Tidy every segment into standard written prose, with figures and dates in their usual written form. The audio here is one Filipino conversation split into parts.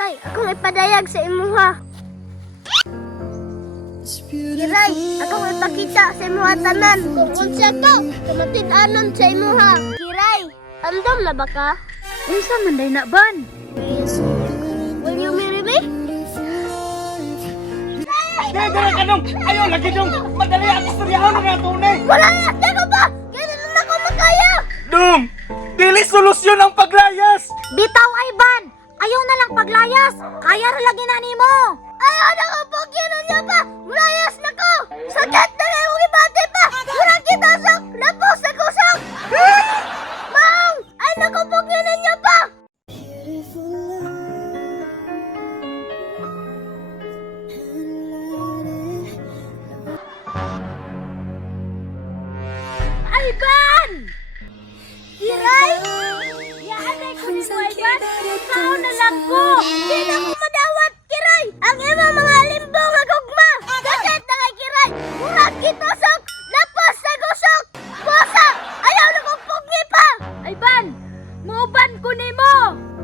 Kiray, akong ipadayag sa imuha. Kiray, akong ipakita sa imuha tanan kung unsa ko kamatid-anon sa imuha. Kiray, andam na ba ka? Unsa man day na ban? Will you marry me? Dara ka dong! Ayaw lagi dong! Madali ang istoryahan na tunay! Wala na! Teka ba? Ganun na ako makaya! Dong! Dili solusyon ang paglayas! Bitaw ay ban! Ayaw na lang paglayas! Kaya ra lagi na nimo! Ayaw na ko po! Ganun niya pa! Mulayas na ko! Sakit na kayo kong ibate pa! Wala kita sok! Lapos na kusok! Mang! Ay naku po! Ganun niya pa! Ay ban! Kiray! Yaanay ko ni mo ay ban! Ikaw na lang ko! Di na ko madawat, Kiray! Ang imo mga limbo nga gugma! Sakit na kay Kiray! Murag kitusok! Lapos sa gusok! Pusa! Ayaw na kong pugni pa! Ay ban! Muuban ko nimo!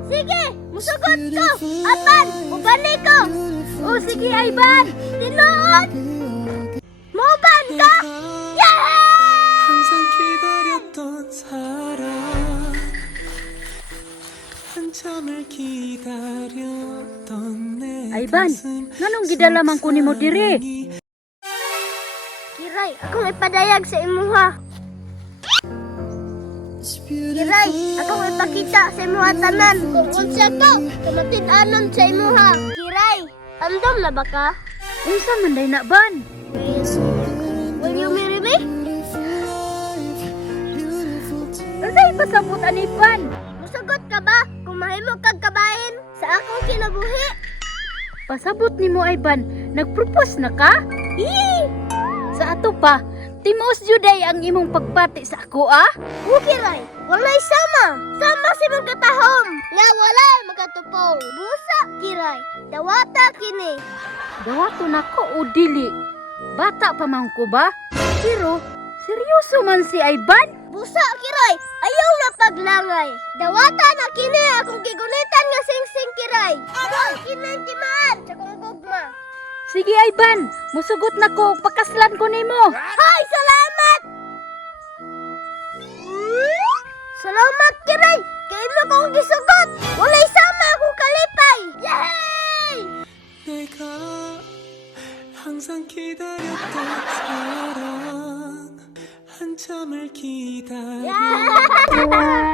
Sige! Musugot ko! Apan! Ubani ko! O sige ay ban! Tinuod! Muban ka! Yay! 항상 기다렸던 사랑 한참을 기다렸던 내 Ay ban! 가슴 Nganong gidalaman ko nimo dire? Kiray, akong ipadayag sa imuha. Kiray, akong ipakita sa imuha tanan kung unsa ko kamatid-anon sa imuha. Kiray, andam na ba ka? Unsa man day na ban? Will you marry me? Unsay pasabot ani ban? Musugot ka ba kung mahimo kag kabahin sa akong kinabuhi? Pasabot nimo ay ban, nagpropose na ka? Sa ato pa, timos juday ang imong pagpati sa ako ah? Kiray, walay sama. Sama si mong katahom. Nga walay makatupong. Busa, Kiray. Dawata kini. Dawato na ko o dili. Bata pa man ko ba? Pero, seryoso man si Ayban? Busa, Kiray. Ayaw na paglangay. Dawata na kini akong gigunitan nga sing-sing, Kiray. Ang kinang timaan sa kong gugma. Sige Ayban, musugot na ko ug pakaslan ko nimo. Hay, salamat! Salamat, Kiray. Kaya mo kong gisugot. Walay sama akong kalipay. Yay! 내가 항상 기다렸던 사랑 한참을 기다렸던 Yeah!